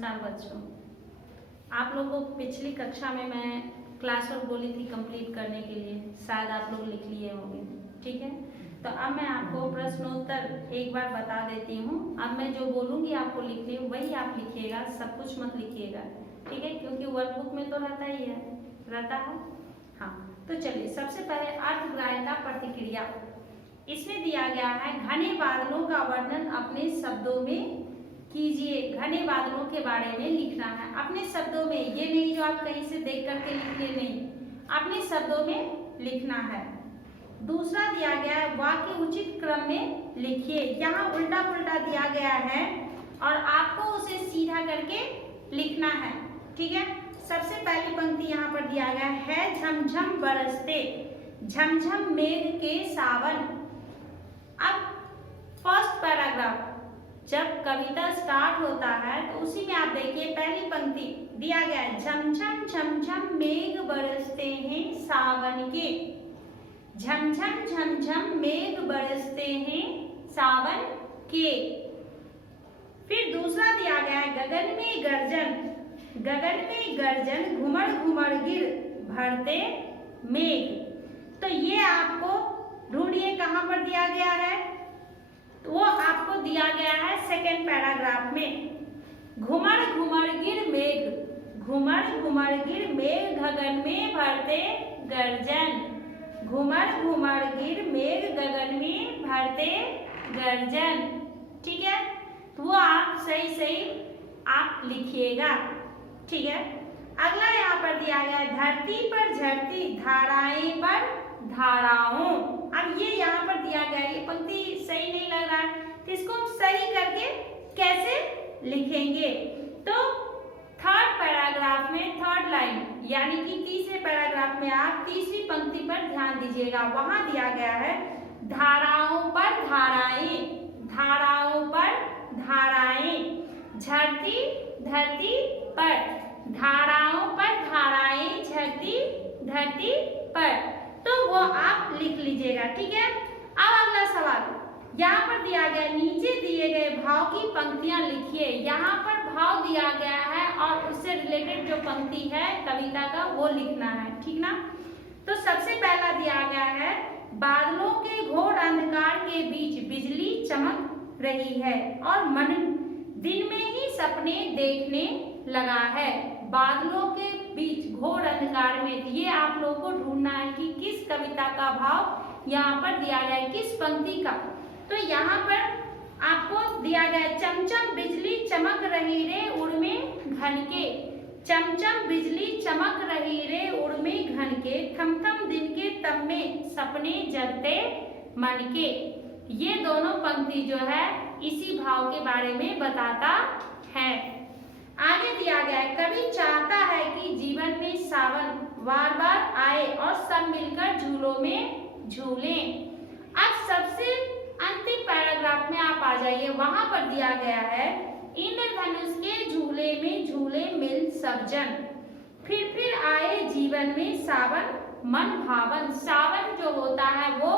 नमस्कार बच्चों, आप लोगों को पिछली कक्षा में मैं क्लास वर्क बोली थी कंप्लीट करने के लिए, शायद आप लोग लिख लिए होंगे। ठीक है, तो अब मैं आपको प्रश्नोत्तर एक बार बता देती हूँ। अब मैं जो बोलूँगी आपको लिखने वही आप लिखिएगा, सब कुछ मत लिखिएगा। ठीक है, क्योंकि वर्कबुक में तो रहता ही है, रहता है। हाँ, तो चलिए सबसे पहले अर्धग्राह्यता प्रतिक्रिया। इसमें दिया गया है घने बादलों का वर्णन अपने शब्दों में कीजिए। घने बादलों के बारे में लिखना है अपने शब्दों में, ये नहीं जो आप कहीं से देख करके लिखिए, नहीं, अपने शब्दों में लिखना है। दूसरा दिया गया है वाक्य उचित क्रम में लिखिए। यहाँ उल्टा पुल्टा दिया गया है और आपको उसे सीधा करके लिखना है। ठीक है, सबसे पहली पंक्ति यहाँ पर दिया गया है झमझम बरसते, झमझम मेघ के सावन। अब फर्स्ट पैराग्राफ जब कविता स्टार्ट होता है तो उसी में आप देखिए पहली पंक्ति दिया गया है झमझम झमझम मेघ बरसते हैं सावन के, झमझम झमझम मेघ बरसते हैं सावन के। फिर दूसरा दिया गया है गगन में गर्जन, गगन में गर्जन घुमड़ घुमड़ गिर भरते मेघ। तो ये आपको ढूंढिए कहाँ पर दिया गया है, तो वो आपको दिया गया है सेकेंड पैराग्राफ में। घुमड़ घुमड़ गिर मेघ, घुमड़ घुमड़ गिर मेघ गगन में भरते गर्जन, घुमड़ घुमड़ गिर मेघ गगन में भरते गर्जन। ठीक है, तो वो आप सही सही आप लिखिएगा। ठीक है, अगला यहाँ पर दिया गया है धरती पर झरती धाराएं पर धाराओं। अब ये यहाँ पर दिया गया है, ये पंक्ति सही नहीं लग रहा है, तो इसको हम सही करके कैसे लिखेंगे। तो थर्ड पैराग्राफ में थर्ड लाइन यानी कि तीसरे पैराग्राफ में आप तीसरी पंक्ति पर ध्यान दीजिएगा। वहां दिया गया है धाराओं पर धाराएं, धाराओं पर धाराएं, झरती धरती पर, धाराओं पर धाराएं झरती धरती पर। तो वो आप लिख लीजिएगा। ठीक है, अब अगला सवाल यहाँ पर दिया गया नीचे दिए गए भाव की पंक्तियां लिखिए। यहाँ पर भाव दिया गया है और उससे रिलेटेड जो पंक्ति है कविता का वो लिखना है। ठीक ना, तो सबसे पहला दिया गया है बादलों के घोर अंधकार के बीच बिजली चमक रही है और मन दिन में ही सपने देखने लगा है। बादलों के बीच घोर अंधकार में, ये आप लोगों को ढूंढना है कि किस कविता का भाव यहाँ पर दिया गया है, किस पंक्ति का। तो यहाँ पर आपको दिया गया है चमचम बिजली चमक रही रे उड़ में घन के, चमचम बिजली चमक रही रे उड़ में घन के, थम थम दिन के तब में सपने जगते मन के। ये दोनों पंक्ति जो है इसी भाव के बारे में बताता है। आगे दिया गया है कवि चाहता है कि जीवन में सावन बार बार आए और सब मिलकर झूलों में झूलें। अब सबसे अंतिम पैराग्राफ में आप आ जाइए, वहां पर दिया गया है इंद्रधनुष के झूले में झूले मिल सब जन, फिर आए जीवन में सावन मन भावन। सावन जो होता है वो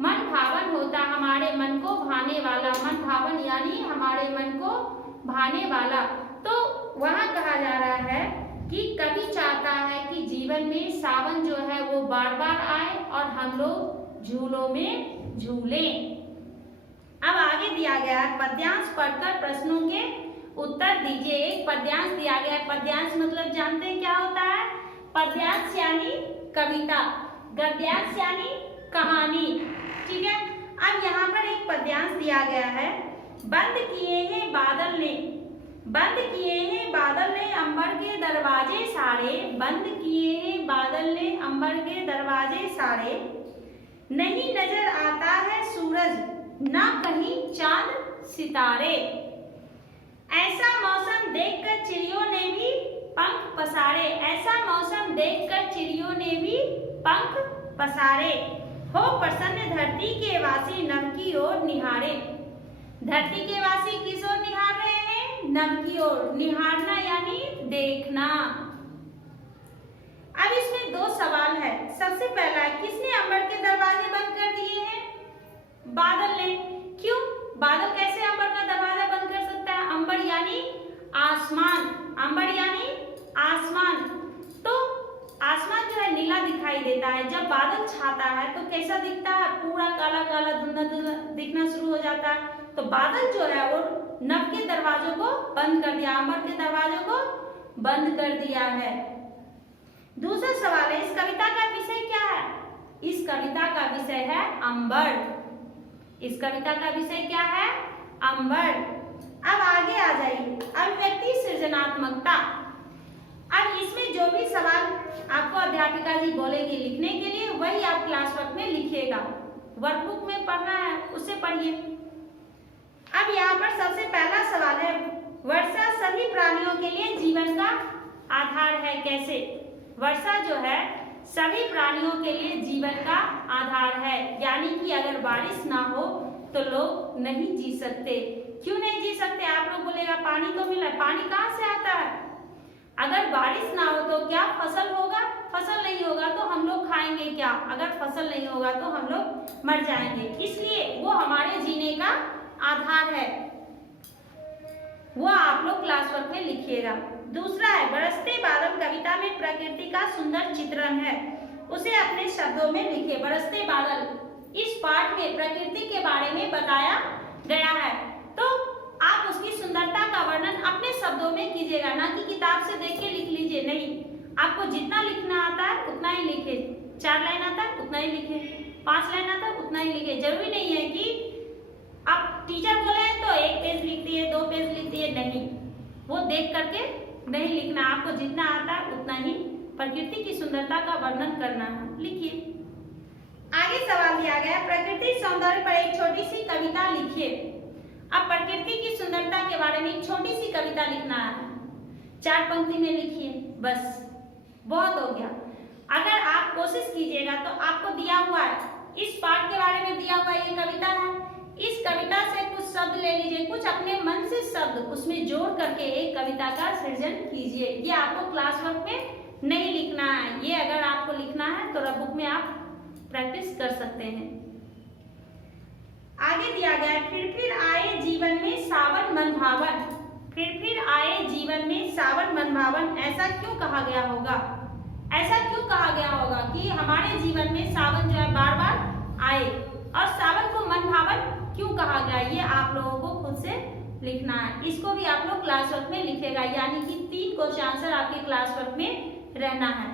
मन भावन होता है, हमारे मन को भाने वाला, मन भावन यानी हमारे मन को भाने वाला। तो वहाँ कहा जा रहा है कि कवि चाहता है कि जीवन में सावन जो है वो बार बार आए और हम लोग झूलों में झूलें। अब आगे दिया गया है पद्यांश पढ़कर प्रश्नों के उत्तर दीजिए। एक पद्यांश दिया गया है, पद्यांश मतलब जानते हैं क्या होता है, पद्यांश यानी कविता, गद्यांश यानी कहानी। ठीक है, अब यहाँ पर एक पद्यांश दिया गया है बंद किए हैं बादल ने, बंद किए हैं बादल ने अंबर के दरवाजे सारे, बंद किए हैं बादल ने अंबर के दरवाजे सारे, नहीं नजर आता है सूरज ना कहीं चांद सितारे, ऐसा मौसम देखकर चिड़ियों ने भी पंख पसारे, ऐसा मौसम देखकर चिड़ियों ने भी पंख पसारे, हो प्रसन्न धरती के वासी नभ की ओर निहारे। धरती के वासी किस ओर निहार रहे हैं, नभ की ओर। निहारना यानी देखना। अब इसमें दो सवाल है। सबसे पहला है किसने अंबर के दरवाजे बंद कर दिए हैं, बादल ने। क्यों, बादल कैसे अंबर का दरवाजा बंद कर सकता है, अंबर यानी आसमान, है तो कैसा दिखता है, पूरा काला काला धुंधला दिखना शुरू हो जाता है। तो बादल जो है वो नभ के दरवाजों को बंद कर दिया, अंबर के दरवाजों को बंद कर दिया है। दूसरा सवाल है, इस कविता का विषय क्या है? इस कविता का विषय है अंबर। इस कविता का विषय क्या है? अंबर। अब आगे आ जाइए, अभिव्यक्ति सृजनात्मकता। अब इसमें जो भी सवाल आपको अध्यापिका जी बोलेगी लिखने के लिए, वही आप क्लास वर्क में लिखिएगा। वर्कबुक में पढ़ना है उससे पढ़िए। अब यहाँ पर सबसे पहला सवाल है, वर्षा सभी प्राणियों के लिए जीवन का आधार है, कैसे? वर्षा जो है सभी प्राणियों के लिए जीवन का आधार है, यानी कि अगर बारिश ना हो तो लोग नहीं जी सकते। क्यों नहीं जी सकते? आप लोग बोलेगा पानी तो मिला, पानी कहाँ से आता है? अगर बारिश ना हो तो क्या फसल होगा? फसल नहीं होगा तो हम लोग खाएंगे क्या? अगर फसल नहीं होगा तो हम लोग मर जाएंगे। इसलिए वो हमारे जीने का आधार है, वो आप लोग क्लास वर्क में लिखिएगा। दूसरा है, बरसते बादल कविता में प्रकृति का सुंदर चित्रण है, उसे अपने शब्दों में लिखिए। बरसते बादल इस पाठ में प्रकृति के बारे में बताया गया है, तो आप उसकी सुंदरता का वर्णन अपने शब्दों में कीजिएगा, ना कि किताब से देख के लिख लीजिए। नहीं, आपको जितना लिखना आता है उतना ही लिखे। 4 लाइन आता है उतना ही लिखे, 5 लाइन आता है उतना ही लिखे। जरूरी नहीं है कि आप टीचर बोले हैं तो 1 पेज लिख दिए, 2 पेज लिख दिए, नहीं, वो देख करके नहीं लिखना। आपको जितना आता है उतना ही प्रकृति की सुंदरता का वर्णन करना है, लिखिए। आगे सवाल दिया गया, प्रकृति सौंदर्य पर एक छोटी सी कविता लिखिए। अब प्रकृति की सुंदरता के बारे में एक छोटी सी कविता लिखना है, 4 पंक्ति में लिखिए, बस बहुत हो गया। अगर आप कोशिश कीजिएगा तो आपको दिया हुआ है, इस पाठ के बारे में दिया हुआ ये कविता है, इस कविता से कुछ शब्द ले लीजिए, कुछ अपने मन से शब्द उसमें जोड़ करके एक कविता का सृजन कीजिए। ये आपको क्लास वर्क में नहीं लिखना है, ये अगर आपको लिखना है तो रफ में आप प्रैक्टिस कर सकते हैं। आगे दिया गया, फिर आए जीवन में सावन मन भावन। फिर आए जीवन में सावन मन भावन, ऐसा क्यों कहा गया होगा? ऐसा क्यों कहा गया होगा कि हमारे जीवन में सावन जो है बार बार आए, और सावन को मन भावन क्यों कहा गया? ये आप लोगों को खुद से लिखना है। इसको भी आप लोग क्लास वर्क में लिखेगा, यानी कि 3 क्वेश्चन आंसर आपके क्लास वर्क में रहना है।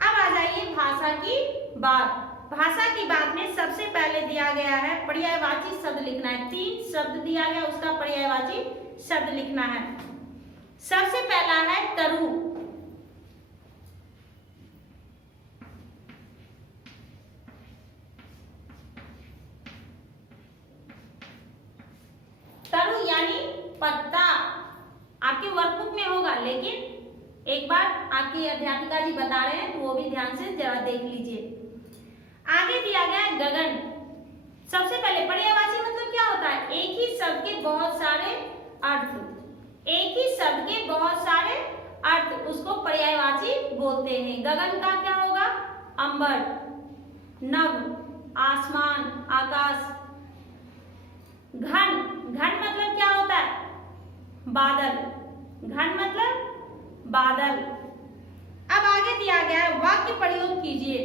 अब आ जाइए भाषा की बात। भाषा की बात में सबसे पहले दिया गया है पर्यायवाची शब्द लिखना है। 3 शब्द दिया गया, उसका पर्यायवाची शब्द लिखना है। सबसे पहला है तरु। तरु यानी पत्ता, आपके वर्कबुक में होगा, लेकिन एक बार आपकी अध्यापिका जी बता रहे हैं तो वो भी ध्यान से जरा देख लीजिए। आगे दिया गया है गगन। सबसे पहले पर्यायवाची मतलब क्या होता है? एक ही शब्द के बहुत सारे अर्थ, एक ही शब्द के बहुत सारे अर्थ, उसको पर्यायवाची बोलते हैं। गगन का क्या होगा? अंबर, नभ, आसमान, आकाश। घन, घन मतलब क्या होता है? बादल, घन मतलब बादल। अब आगे दिया गया है वाक्य प्रयोग कीजिए।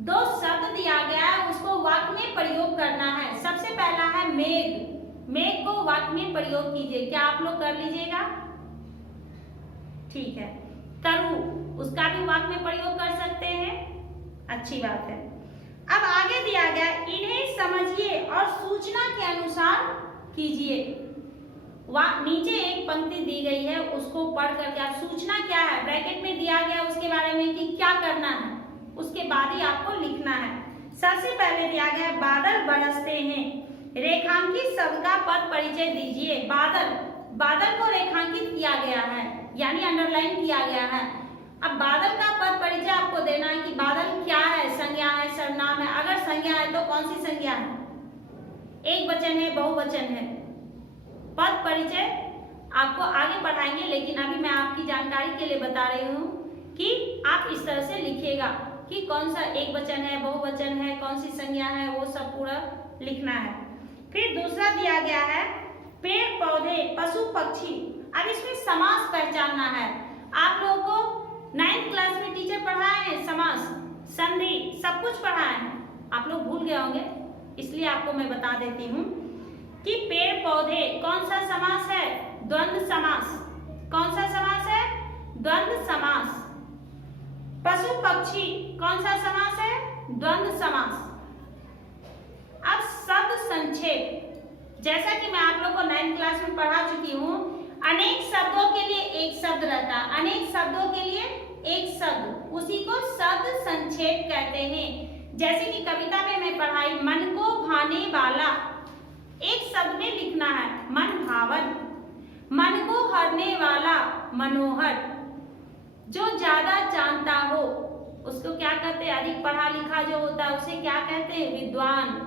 2 शब्द दिया गया है, उसको वाक्य में प्रयोग करना है। सबसे पहला है मेघ। मेघ को वाक्य में प्रयोग कीजिए। क्या आप लोग कर लीजिएगा? ठीक है। तरु, उसका भी वाक्य में प्रयोग कर सकते हैं, अच्छी बात है। अब आगे दिया गया, इन्हें समझिए और सूचना के अनुसार कीजिए। नीचे एक पंक्ति दी गई है, उसको पढ़ करके आप सूचना क्या है ब्रैकेट में दिया गया उसके बारे में कि क्या करना है, उसके बाद ही आपको लिखना है। सबसे पहले दिया गया बादल बरसते हैं, रेखांकित शब्द का पद परिचय दीजिए। बादल, बादल को रेखांकित किया गया है, यानी अंडरलाइन किया गया है। अब बादल का पद परिचय आपको देना है कि बादल क्या है, संज्ञा है, सर्वनाम है। अगर संज्ञा है तो कौन सी संज्ञा है? एक वचन है, बहुवचन है। पद परिचय आपको आगे पढ़ाएंगे, लेकिन अभी मैं आपकी जानकारी के लिए बता रही हूँ कि आप इस तरह से लिखिएगा कि कौन सा एक वचन है, बहुवचन है, कौन सी संज्ञा है, वो सब पूरा लिखना है। फिर दूसरा दिया गया है पेड़ पौधे, पशु पक्षी। अब इसमें समास पहचानना है। आप लोगों को 9th क्लास में टीचर पढ़ाए हैं समास, संधि, सब कुछ भूल गए होंगे, इसलिए आपको मैं बता देती हूँ कि पेड़ पौधे कौन सा समास है? द्वंद्व समास। कौन सा समास है? द्वंद्व समास। पशु पक्षी कौन सा समास है? द्वंद्व समास। अब शब्द संक्षेप, जैसा कि मैं आप लोग को 9th क्लास में पढ़ा चुकी हूँ, अनेक शब्दों के लिए एक शब्द रहता है, अनेक शब्दों के लिए एक शब्द, उसी को शब्द संक्षेप कहते हैं। जैसे कि कविता में मैं पढ़ाई, मन को भाने वाला, एक शब्द में लिखना है मन भावन। मन को हरने वाला मनोहर। जो ज्यादा जानता हो उसको क्या कहते हैं? अधिक पढ़ा लिखा जो होता है उसे क्या कहते हैं? विद्वान।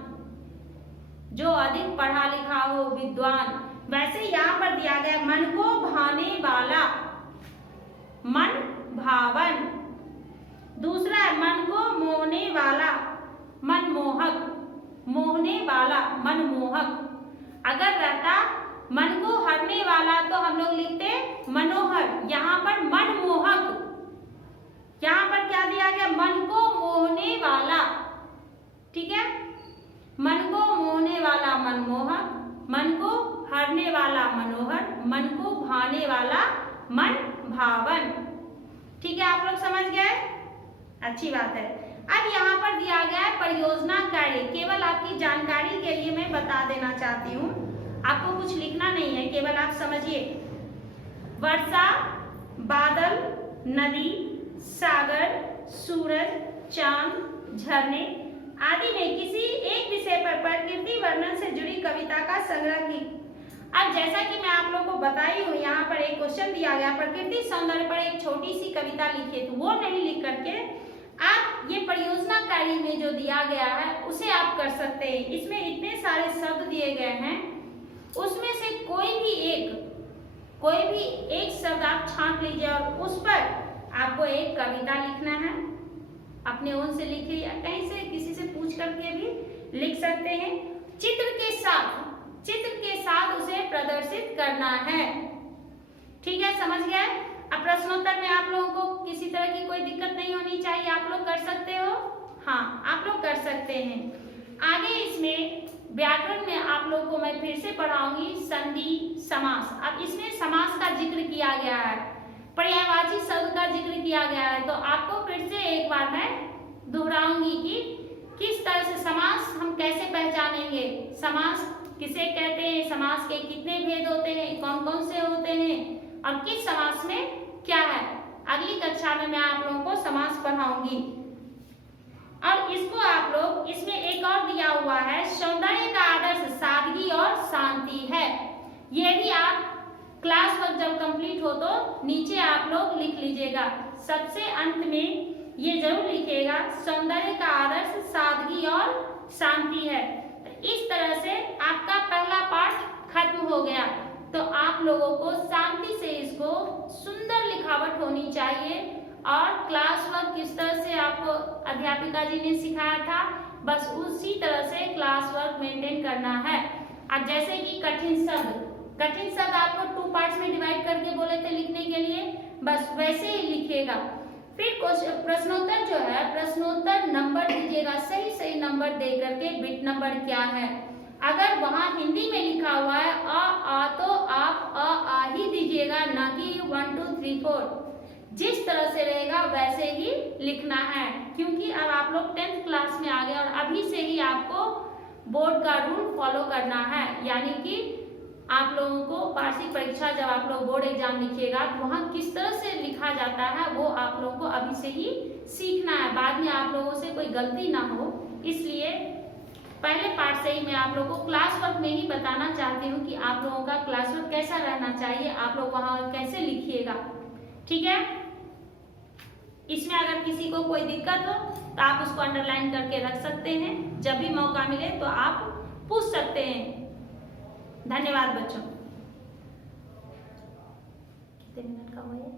जो अधिक पढ़ा लिखा हो विद्वान। वैसे यहाँ पर दिया गया मन को भाने वाला मन भावन। दूसरा है मन को मोहने वाला मनमोहक। मोहने वाला मनमोहक। अगर रहता मन को हरने वाला तो हम लोग लिखते मनोहर, यहाँ पर मनमोहक। यहाँ पर क्या दिया गया? मन को मोहने वाला। ठीक है, मन को मोहने वाला मनमोहक, मन को हरने वाला मनोहर, मन को भाने वाला मन भावन। ठीक है, आप लोग समझ गए? अच्छी बात है। अब यहाँ पर दिया गया है परियोजना कार्य। केवल आपकी जानकारी के लिए मैं बता देना चाहती हूँ, आपको कुछ लिखना नहीं है, केवल आप समझिए। वर्षा, बादल, नदी, सागर, सूरज, चांद, झरने आदि में किसी एक विषय पर प्रकृति वर्णन से जुड़ी कविता का संग्रह की। अब जैसा कि मैं आप लोगों को बताई हूँ, यहाँ पर एक क्वेश्चन दिया गया, प्रकृति सौंदर्य पर एक छोटी सी कविता लिखिए। तो वो नहीं लिख करके आप ये परियोजना कार्य में जो दिया गया है उसे आप कर सकते हैं। इसमें इतने सारे शब्द दिए गए हैं, उसमें से कोई भी एक शब्द आप छांट लीजिए और उस पर आपको एक कविता लिखना है। अपने ओन से लिखिए या कहीं से किसी से पूछ करके भी लिख सकते हैं। चित्र के साथ उसे प्रदर्शित करना है। ठीक है, समझ गए? अब प्रश्नोत्तर में आप लोगों को किसी तरह की कोई दिक्कत नहीं होनी चाहिए, आप लोग कर सकते हो। हाँ, आप लोग कर सकते हैं। आगे इसमें व्याकरण में आप लोगों को मैं फिर से पढ़ाऊंगी संधि समास। अब इसमें समास का जिक्र किया गया है, पर्यायवाची शब्द का जिक्र किया गया है। तो आपको फिर से एक बार मैं दोहराऊंगी कि किस तरह से समास हम कैसे पहचानेंगे, समास किसे कहते हैं, समास के कितने भेद होते हैं, कौन कौन से होते हैं और किस समास में क्या है। अगली कक्षा में मैं आप लोगों को समास पढ़ाऊंगी। और इसको आप लोग, इसमें एक और दिया हुआ है, सौंदर्य का आदर्श सादगी और शांति है। ये भी आप क्लास वर्क जब कंप्लीट हो तो नीचे आप लोग लिख लीजिएगा। सबसे अंत में ये जरूर लिखिएगा, सौंदर्य का आदर्श सादगी और शांति है। तो इस तरह से आपका पहला पाठ खत्म हो गया। तो आप लोगों को शांति से इसको सुंदर लिखावट होनी चाहिए और क्लास वर्क किस तरह से आपको अध्यापिका जी ने सिखाया था, बस उसी तरह से क्लास वर्क मेंटेन करना है। अब जैसे कि कठिन शब्द आपको 2 पार्ट्स में डिवाइड करके बोले थे लिखने के लिए, बस वैसे ही लिखिएगा। फिर प्रश्नोत्तर जो है, प्रश्नोत्तर नंबर दीजिएगा, सही नंबर दे करके बिट नंबर क्या है। अगर वहां हिंदी में लिखा हुआ है आ तो आप आ ही दीजिएगा, ना कि 1 2 3 4। जिस तरह से रहेगा वैसे ही लिखना है, क्योंकि अब आप लोग 10th क्लास में आ गए और अभी से ही आपको बोर्ड का रूल फॉलो करना है। यानी कि आप लोगों को वार्षिक परीक्षा जब आप लोग बोर्ड एग्जाम लिखिएगा तो वहाँ किस तरह से लिखा जाता है वो आप लोगों को अभी से ही सीखना है, बाद में आप लोगों से कोई गलती ना हो। इसलिए पहले पार्ट से ही मैं आप लोगों को क्लास वर्क में ही बताना चाहती हूँ कि आप लोगों का क्लास वर्क कैसा रहना चाहिए, आप लोग वहाँ कैसे लिखिएगा। ठीक है, इसमें अगर किसी को कोई दिक्कत हो तो आप उसको अंडरलाइन करके रख सकते हैं, जब भी मौका मिले तो आप पूछ सकते हैं। धन्यवाद बच्चों। कितने मिनट का हुआ है?